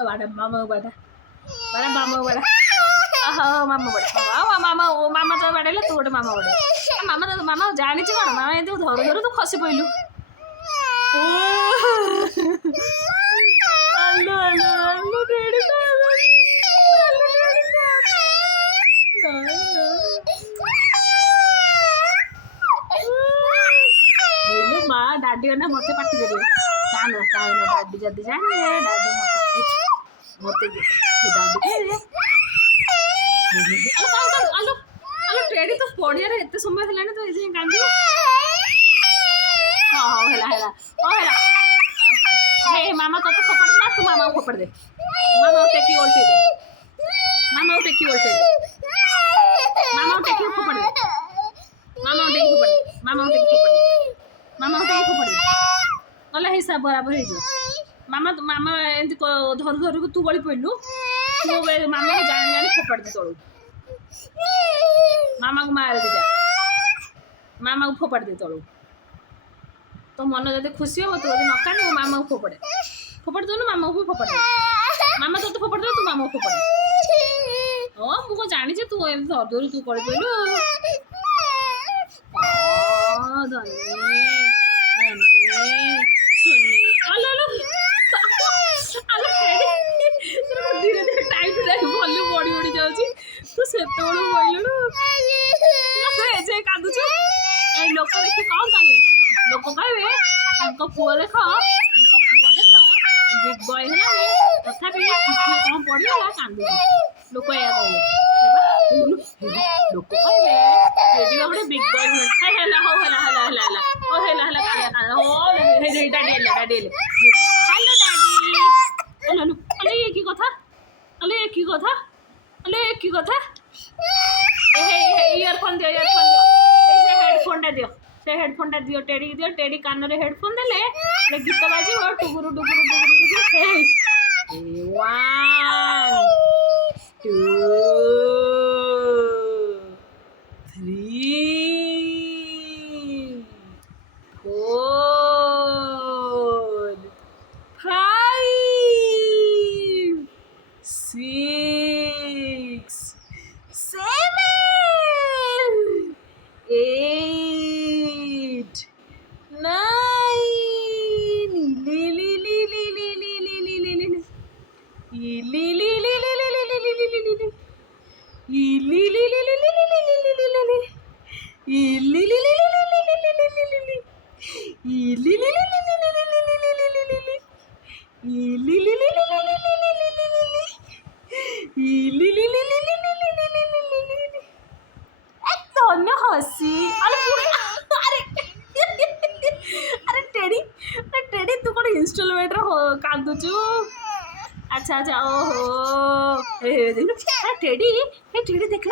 Bada mama bada bada mama bada mama bada mama o mama तो बड़े तू गोटे मामा बड़े मामा जानी कौन मामा ये धर धर तू खसी पड़लू आलो आलो आलो डेडी माँ डाडी ना मत पार्टी कर डाडी जदि जाने डाडी मत डाडी आलो आलो टेडी तो पड़िया एत समय है तो ये कांदी हाँ हाँ है हे मामा तो फोपड़ ना तू मामा फोपड़ दे मामा टेकी उल्टे दे मामा टेकी उल्टे दे मामा टेकी फोपड़ दे मामा टेकी फोपड़ दे मामा टेकी फोपड़ दे मामा टेकी फोपड़ दे गला हिसाब बराबर हो मामा मामा एमती धर धर तू गली पड़लू तू मामा को जाने जाने फोपड़ दे तलू मामा को मार दीजा मामा को फोपड़ दे तलू तो मन जब खुशी हो तो न काने मामा को फोपड़ दो मामा को फोपड़ दे मामा तो फोपड़ दे तू मामा को फोपड़ ओ मुझे जानी तू एम धर धर तू गली पड़लू धीरे धीरे टाइम भल्यूम बढ़ी बढ़ी जाऊँगी तू से बोलू कांदुच लोक देखे कौन कहे लोक कहे पुओ देख बिग बॉय है तथापि कौन पड़गला कांदुच लोक या लोक कहे गोटे बिग बॉय अले ये की कथा अले ये की कथा अले ये की कथा इयरफोन दियो से हेडफोन दियो टेडी कान रे हेडफोन देले गीत बाजी टुगुरु टुगुरु टुगुरु 1 2 3 4 5 6 7 8 हसी अरे टेडी तू कौन इंस्टॉलमेंट कांदुचु अच्छा ओहो टेडी देख